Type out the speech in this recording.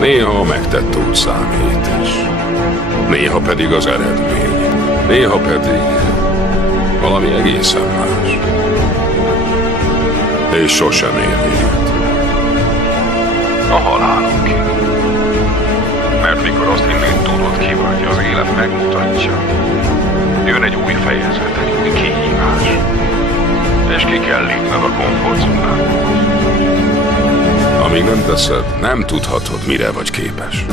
Néha a megtett út számít, néha pedig az eredmény, néha pedig valami egészen más. És sosem ér véget. A halálokig. Mert mikor azt hinnéd, tudod ki vagy, az élet megmutatja. Jön egy új fejezet, egy új kihívás. És ki kell lépned a komfortzónából. Amíg nem teszed, nem tudhatod, mire vagy képes.